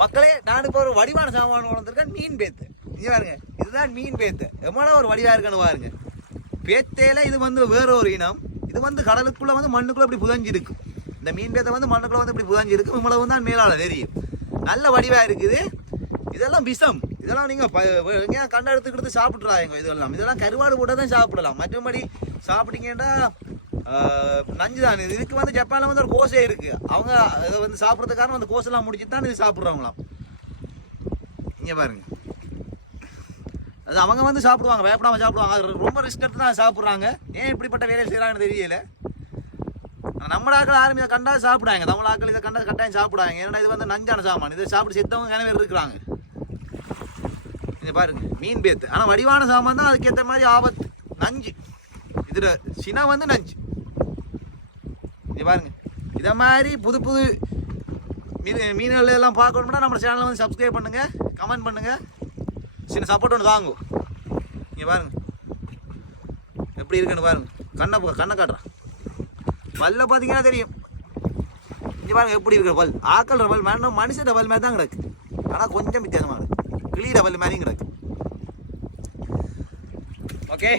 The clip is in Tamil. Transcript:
மக்களே நான் இப்போ ஒரு வடிவான சாமான் வளர்ந்துருக்கேன், மீன் பேத்து. இங்கே பாருங்க, இதுதான் மீன் பேத்து. எவ்வளோ ஒரு வடிவாக இருக்குன்னு பாருங்க. பேத்தையில இது வந்து வேற ஒரு இனம். இது வந்து கடலுக்குள்ள வந்து மண்ணுக்குள்ள இப்படி புதஞ்சிருக்கு. இந்த மீன் பேத்தை வந்து மண்ணுக்குள்ள வந்து இப்படி புதஞ்சிருக்கு. இவ்வளவு தான் மேலால தெரியும். நல்ல வடிவா இருக்குது. இதெல்லாம் விஷம். இதெல்லாம் நீங்க எங்கேயா கண்ட எடுத்துக்கிட்டு சாப்பிட்றாங்க. இதெல்லாம் கருவாடு போட்டால் தான் சாப்பிடலாம். மற்றபடி சாப்பிட்டீங்கன்னா நஞ்சு தான். இதுக்கு வந்து ஜப்பான்ல வந்து ஒரு கோசை இருக்கு. அவங்க இதை வந்து சாப்பிட்றதுக்கான அந்த கோசெல்லாம் முடிச்சு தான் இது சாப்பிட்றவங்களாம். இங்க பாருங்க, அது அவங்க வந்து சாப்பிடுவாங்க, பயப்படாம சாப்பிடுவாங்க. அது ரொம்ப ரிஸ்க் எடுத்து தான் சாப்பிட்றாங்க. ஏன் இப்படிப்பட்ட வேலையை செய்யறாங்கன்னு தெரியல. நம்ம ஆக்கள் யாரும் இதை கண்டா சாப்பிடாங்க. தமிழ் ஆக்கள் இதை கண்டா கட்டாயம் சாப்பிடாங்க. ஏன்னா இது வந்து நஞ்சான சாமான். இதை சாப்பிட்டு செத்தவங்க நிறைய பேர் இருக்கிறாங்க. இதை பாருங்க, மீன் பேத்து. ஆனால் வடிவான சாமான் தான், அதுக்கேற்ற மாதிரி ஆபத்து. நஞ்சு இதுல சினா வந்து நஞ்சு. இதை பாருங்க, இதை மாதிரி புது புது மீன்கள் எல்லாம் பார்க்கணும்னா நம்ம சேனலை வந்து சப்ஸ்கிரைப் பண்ணுங்க, கமெண்ட் பண்ணுங்க, சின்ன சப்போர்ட் ஒன்று தாங்கும். இங்கே பாருங்க எப்படி இருக்குன்னு பாருங்க. கண்ணை காட்டுறேன். பல்ல பார்த்தீங்கன்னா தெரியும். இங்கே பாருங்க எப்படி இருக்கிற பல். ஆக்கள் டபல் மேலே மனுஷ டபல் மாதிரி தான் கிடக்கு. ஆனால் கொஞ்சம் வித்தியாசமாக கிளி டபல் மாதிரியும் கிடக்கு. ஓகே.